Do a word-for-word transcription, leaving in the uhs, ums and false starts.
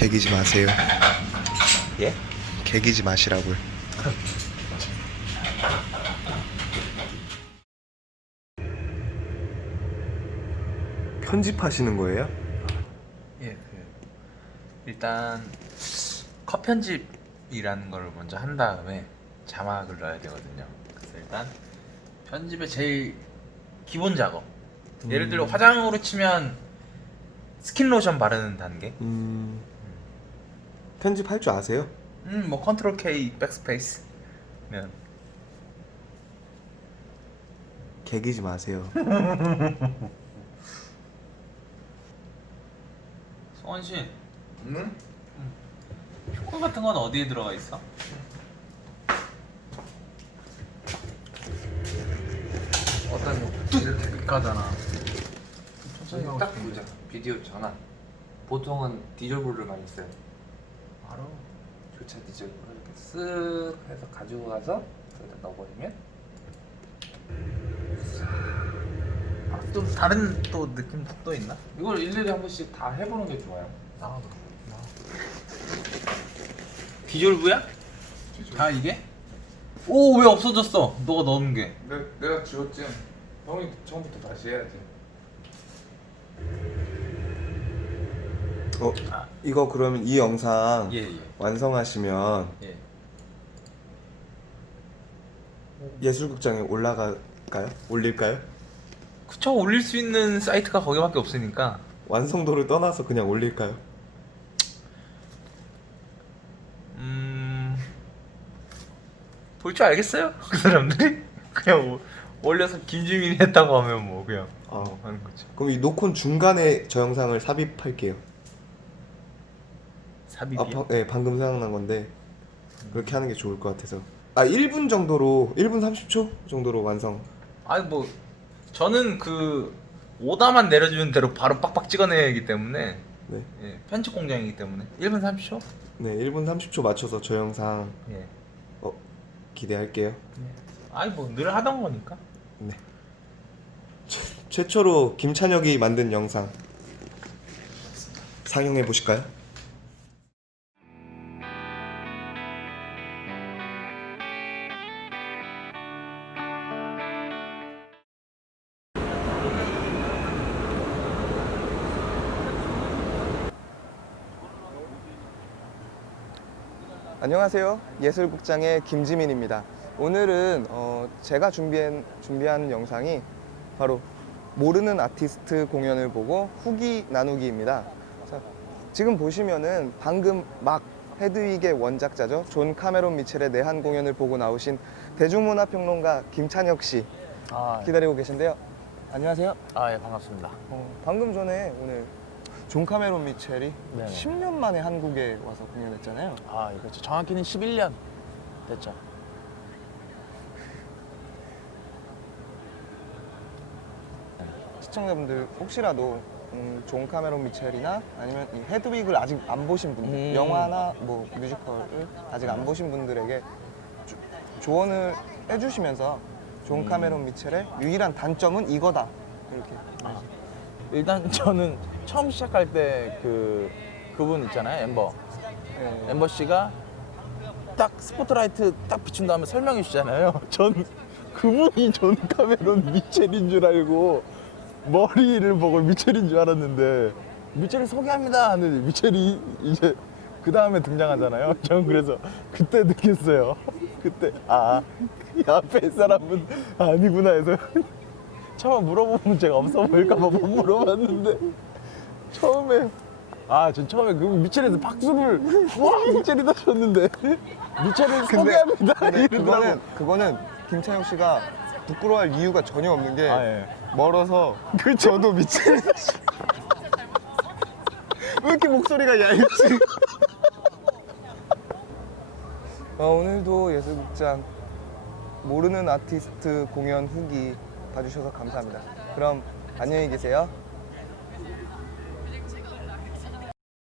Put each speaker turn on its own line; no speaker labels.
개기지 마세요.
예?
개기지 마시라고요. 편집하시는 거예요?
예, 그 일단 컷 편집이라는 걸 먼저 한 다음에 자막을 넣어야 되거든요. 그래서 일단 편집의 제일 기본 작업. 예를 들어 화장으로 치면 스킨 로션 바르는 단계.
음, 편집할 줄 아세요?
음, 뭐 컨트롤 K 백스페이스. 면
개기지 마세요.
성원 씨. 응? 효과 같은 건 어디에 들어가 있어?
어떤 거 이렇게 극하잖아.
천천히 하고
딱
싶은데.
보자. 비디오 전환. 보통은 디졸브를 많이 써요.
바로
교차 디졸브를 이렇게 쓱 해서 가지고 가서 여기다 넣어버리면
아, 또 다른 또 느낌 또 있나?
이걸 일일이 한 번씩 다 해보는 게 좋아요.
아, 디졸브야? 다 이게? 오, 왜 없어졌어? 너가 넣은 게.
내, 내가 지웠지. 형이 처음부터 다시 해야지.
어,
아.
이거 그러면 이 영상
예, 예.
완성하시면
예.
예술극장에 올라갈까요? 올릴까요?
그쵸, 올릴 수 있는 사이트가 거기밖에 없으니까.
완성도를 떠나서 그냥 올릴까요?
음. 볼 줄 알겠어요? 그 사람들이? 그냥 오- 올려서 김지민이 했다고 하면 뭐 그냥
아.
어, 하는 거지.
그럼 이 녹혼 중간에 저 영상을 삽입할게요.
삽입이.
아, 방, 네, 방금 생각난 건데 그렇게 하는 게 좋을 것 같아서. 아, 일 분 정도로, 일 분 삼십 초 정도로 완성.
아니 뭐 저는 그 오다만 내려주는 대로 바로 빡빡 찍어내기 때문에
네,
예, 편집 공장이기 때문에 일 분 삼십 초?
네, 일 분 삼십 초 맞춰서 저 영상
예.
어, 기대할게요.
예. 아니 뭐 늘 하던 거니까.
네. 최, 최초로 김찬혁이 만든 영상 상영해 보실까요? 안녕하세요. 예술극장의 김지민입니다. 오늘은 어, 제가 준비한, 준비한 영상이 바로 모르는 아티스트 공연을 보고 후기 나누기입니다. 자, 지금 보시면은 방금 막 헤드윅의 원작자죠. 존 카메론 미첼의 내한 공연을 보고 나오신 대중문화평론가 김찬혁 씨
아,
기다리고 계신데요. 안녕하세요.
아, 예, 반갑습니다.
어, 방금 전에 오늘 존 카메론 미첼이
네네.
십 년 만에 한국에 와서 공연했잖아요.
아, 이거 정확히는 십일 년 됐죠.
시청자분들 혹시라도 음, 존 카메론 미첼이나 아니면 이 헤드윅을 아직 안 보신 분들,
음.
영화나 뭐 뮤지컬을 아직 안 보신 분들에게 조, 조언을 해주시면서 존
음.
카메론 미첼의 유일한 단점은 이거다 이렇게.
일단 저는 처음 시작할 때 그 그분 있잖아요, 엠버.
네.
엠버 씨가 딱 스포트라이트 딱 비춘 다음에 설명해 주잖아요. 전 그분이 존 카메론 미첼인 줄 알고 머리를 보고 미첼인 줄 알았는데 미첼을 소개합니다 하는데 미첼이 이제 그 다음에 등장하잖아요. 전 그래서 그때 느꼈어요. 그때 아, 이 앞에 사람은 아니구나 해서 처음 물어보면 제가 없어 보일까 봐 못 물어봤는데 처음에 아 전 처음에 그 미첼에서 박수를 와 미첼이다 쳤는데 미첼을 소개합니다
근데
이러더라고.
그거는 그거는 김찬혁 씨가 부끄러워할 이유가 전혀 없는 게
아, 예.
멀어서 저도 미첼 왜 이렇게 목소리가 얇지? 어, 오늘도 예술극장 모르는 아티스트 공연 후기 봐주셔서 감사합니다. 그럼 안녕히 계세요.